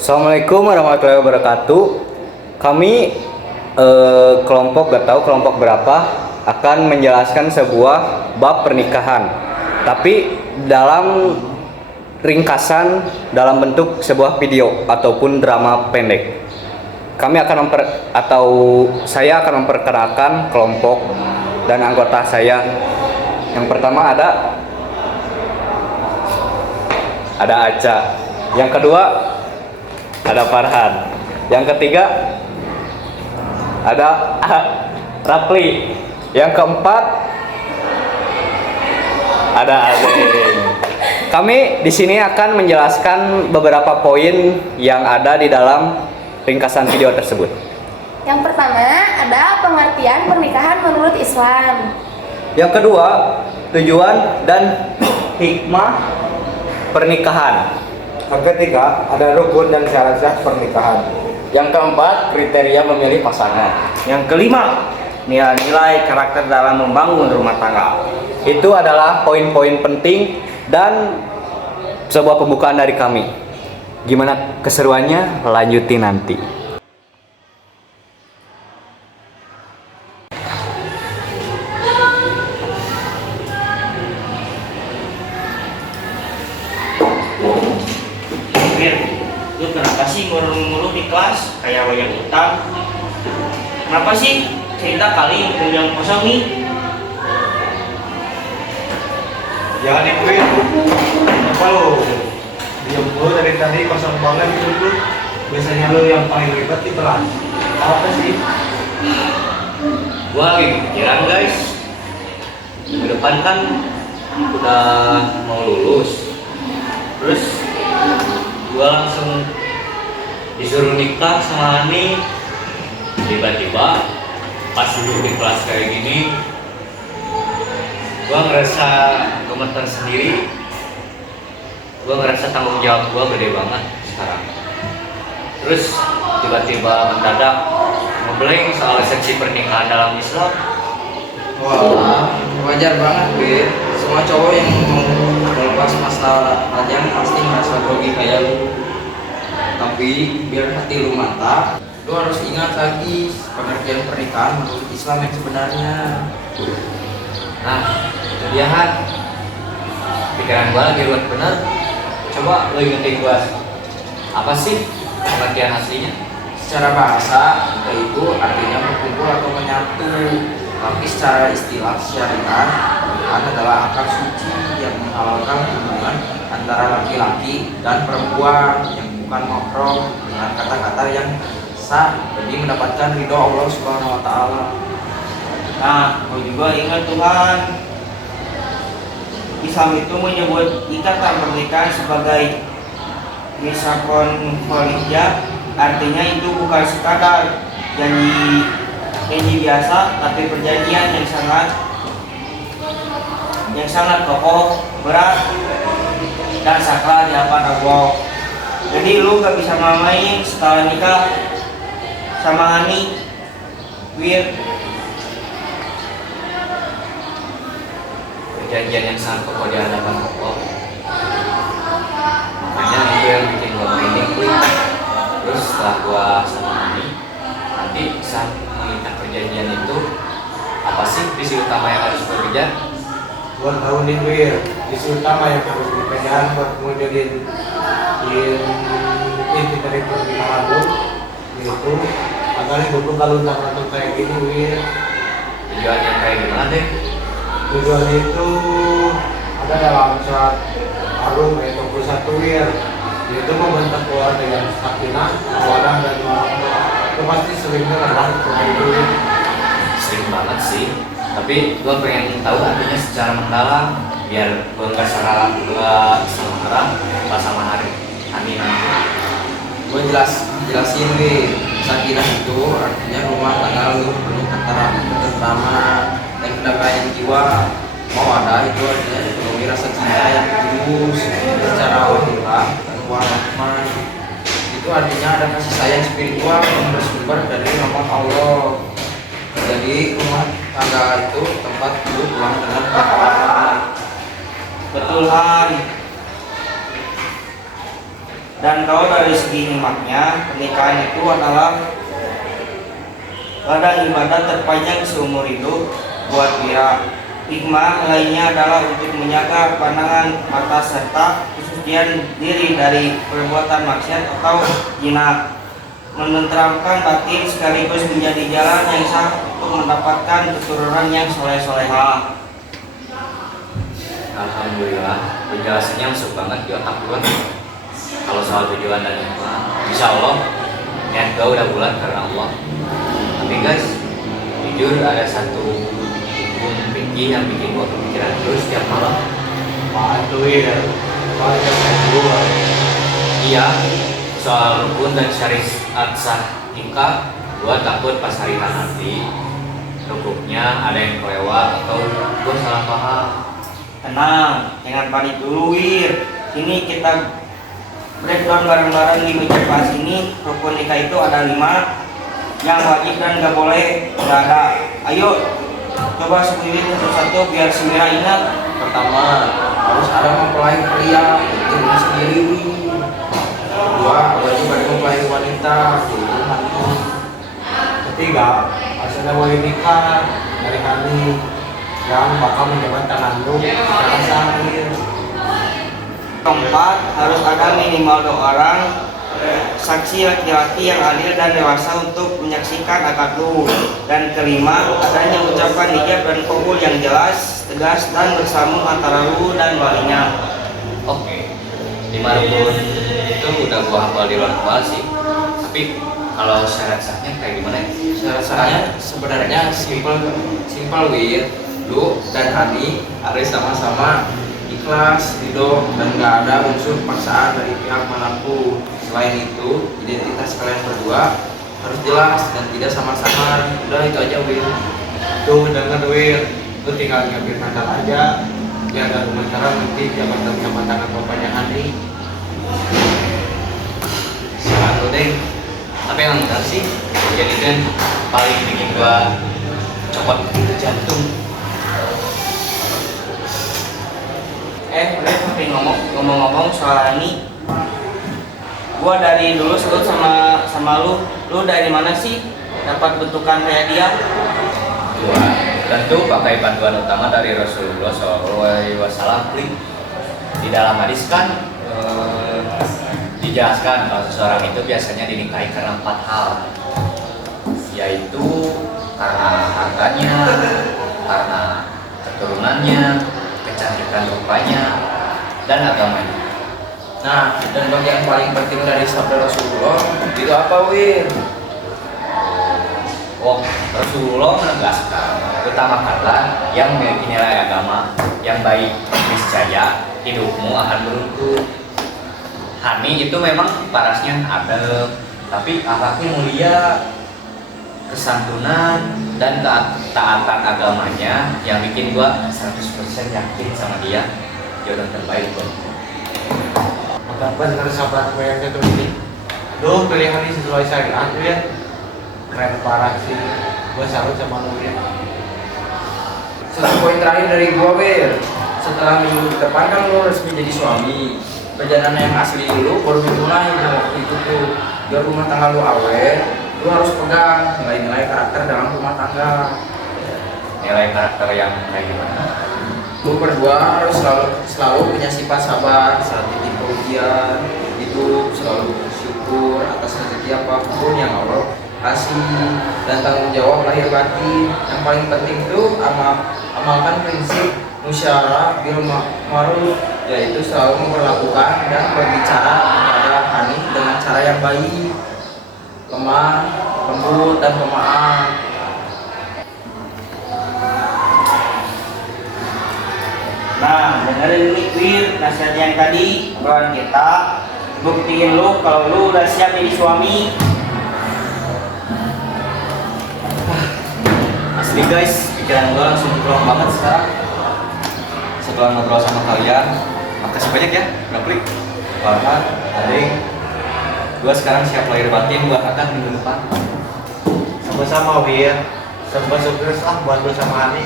Assalamualaikum warahmatullahi wabarakatuh. Kami kelompok gak tahu kelompok berapa akan menjelaskan sebuah bab pernikahan, tapi dalam ringkasan dalam bentuk sebuah video ataupun drama pendek. Saya akan memperkenalkan kelompok dan anggota saya. Yang pertama ada Aca. Yang kedua ada Farhan. Yang ketiga ada Rapli. Yang keempat ada Azeng. Kami di sini akan menjelaskan beberapa poin yang ada di dalam ringkasan video tersebut. Yang pertama ada pengertian pernikahan menurut Islam. Yang kedua, tujuan dan hikmah pernikahan. Yang ketiga, ada rukun dan syarat pernikahan. Yang keempat, kriteria memilih pasangan. Yang kelima, nilai-nilai karakter dalam membangun rumah tangga. Itu adalah poin-poin penting dan sebuah pembukaan dari kami. Gimana keseruannya? Lanjutin nanti. Lu kenapa sih ngurung-ngurung di kelas kayak banyak utang? Kenapa sih cerita kali yang kosong nih? Jangan ikutin. Apa lo? Diam dulu dari tadi kosong banget hidup lu. Biasanya lu yang paling ribet di kelas. Apa sih? Gua lagi kepikiran guys. Minggu depan kan udah mau lulus. Terus gua langsung disuruh nikah sama Ani. Tiba-tiba pas duduk di kelas kayak gini, gua ngerasa gemeter sendiri. Gua ngerasa tanggung jawab gua gede banget sekarang. Terus tiba-tiba mendadak ngeblank soal seksi pernikahan dalam Islam. Wah, wajar banget, Bil. Semua cowok yang mau melepas masalah lajang pasti merasa grogi kayak lu. Tapi biar hati lu mantap, lu harus ingat lagi pengertian pernikahan menurut Islam yang sebenarnya. Nah, dia Han, pikiran gua lagi ruwet bener. Coba lo ingetin gua, apa sih pengertian aslinya? Secara bahasa, nikah itu artinya berkumpul atau menyatu. Tapi secara istilah syariat, pernikahan adalah akad suci yang menghalalkan hubungan antara laki-laki dan perempuan yang bukan mahram dengan kata-kata yang sah demi mendapatkan ridho Allah Subhanahu wa taala. Nah, gue juga ingat Tuhan, Islam itu menyebut ikatan pernikahan sebagai misakon waliyah. Artinya itu bukan sekadar janji biasa, tapi perjanjian yang sangat kokoh, berat, dan sakral di hadapan Allah. Jadi lu gak bisa main setelah nikah sama Ani, Wir. Perjanjian yang sangat kokoh di hadapan Allah. Makanya itu yang bikin gua merinding kuy. Terus setelah gua sama Ani, nanti saat mengikat perjanjian itu, apa sih visi utama yang harus gua kejar? Gua tahu nih, Wir. Visi utama yang harus dipegang buat mewujudin inti dari pernikahan lu, yaitu agar hidup lu kalau udah kayak gini, Wir. Tujuannya kayak gimana deh? Tujuan itu ada dalam surat Ar-Rum ayat 21, Wir. Yaitu membentuk keluarga dengan sakinah, mawaddah dan warahmah. Itu pasti sering dengar kan seperti itu. Sering banget sih. Tapi gua pengen tahu artinya secara mendalam biar gua nggak salah sama orang, pas sama hari Ani nanti. Gue jelasin, Bil. Sakinah itu artinya rumah tangga lu penuh ketentraman dan kedamaian jiwa. Mawaddah itu artinya ekonomi rasa cinta yang tulus secara wahillah dan warahmah. Itu artinya ada kasih sayang spiritual yang bersumber dari rahmat Allah. Jadi rumah tangga itu tempat lu pulang dengan kebaikan. Betul Han. Dan kalau dari segi hikmahnya, pernikahan itu adalah ladang ibadah terpanjang seumur hidup buat Wira. Hikmah lainnya adalah untuk menjaga pandangan mata serta kesucian diri dari perbuatan maksiat atau zina, menenteramkan batin sekaligus menjadi jalan yang sah untuk mendapatkan keturunan yang soleh-soleha. Alhamdulillah, penjelasannya masuk banget di otak gue. Kalau soal tujuan dan hikmah, insya Allah niat gue udah bulat karena Allah. Tapi guys, jujur ada satu hukum fikih yang bikin gue kepikiran terus setiap malam. Apaan tuh Wir? Apaan yang kedua? Iya, soal rukun dan syariat sah nikah, gue takut pas hari H nanti rukunnya ada yang kelewat atau gue salah paham. Tenang, jangan panik dulu Wir. Ini kita breakdown bareng-bareng di meja kelas ini. Rukun nikah itu ada 5, yang wajib dan gak boleh gak ada. Ayo coba sebutin satu-satu biar semua ingat. Pertama, harus ada mempelai pria, itu diri sendiri. Kedua, wajib ada mempelai wanita, itu mantu. Ketiga, harus ada wali nikah dari kami yang bakal menjabat tangan lu secara sah Wir. Keempat, harus ada minimal 2 orang saksi laki-laki yang adil dan dewasa untuk menyaksikan akad lu. Dan kelima, adanya ucapan ijab dan qabul yang jelas, tegas dan bersambung antara lu dan walinya. Oke, 5 rukun itu udah gua hafal di luar kepala sih. Tapi kalau syarat sahnya kayak gimana ya? Syarat sahnya sebenarnya simple Wir. Lu dan Hani harus sama-sama ikhlas, ridho, dan gak ada unsur paksaan dari pihak manapun. Selain itu, identitas kalian berdua harus jelas dan tidak sama-sama. Udah itu aja Wir. Tuh denger Wir, lu tinggal ngambil mantan aja. Jaga rumah tangga nanti jabatan tangan bapaknya Hani. Silakan lu deh. Tapi yang benar sih, jadi kan paling bikin gua copot jantung. Udah tapi ngomong-ngomong soal ini, gua dari dulu salut sama lu dari mana sih dapat bentukan kayak dia? Gua tentu pakai panduan utama dari Rasulullah SAW. Di dalam hadis kan dijelaskan kalau seseorang itu biasanya dinikahi karena 4 hal, yaitu karena hartanya, karena keturunannya, kecantikan rupanya, dan agamanya. Nah, dan bagian paling penting dari sabda Rasulullah itu apa Wir? Oh, Rasulullah menegaskan utamakanlah yang memiliki nilai agama yang baik, niscaya hidupmu akan beruntung. Hani itu memang parasnya adem, tapi akhlaknya mulia, kesantunan, dan ketaatan agamanya yang bikin gua 100% yakin sama dia jodoh terbaik buat gua. Maka bener sahabat gue yang satu ini. Lu pilihan ini sesuai syariat tuh ya. Keren parah sih. Gue salut sama lu ya. Satu poin terakhir dari gua Wir, setelah minggu depan kan lu resmi jadi suami. Perjalanan yang asli lu baru dimulai waktu itu tuh. Biar rumah tangga lu awet, lu harus pegang nilai-nilai karakter dalam rumah tangga. Nilai karakter yang kayak gimana? Lu berdua harus selalu punya sifat sabar saat ditimpa ujian, itu selalu bersyukur atas rezeki apapun yang Allah kasih, dan tanggung jawab lahir batin. Yang paling penting itu amalkan prinsip musyawarah bil ma'ruf, yaitu selalu memperlakukan dan berbicara kepada Hani dengan cara yang baik, lemah, lembut, dan pemaaf. Nah, dengerin nih Wir, nasihat yang tadi obrolan kita. Buktiin lu kalau lu udah siap jadi suami. Asli guys, pikiran gue langsung plong banget sekarang setelah ngobrol sama kalian. Makasih banyak ya, udah klik Farhan, Ading. Gue sekarang siap lahir batin buat akan minggu depan. Sama-sama Wir. Serba sukses lah buat lu sama Hani.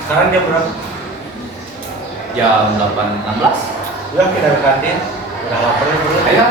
Sekarang jam berapa? Jam 8.16. Udah kita ke kantin. Udah lapar ya bro. Ayo.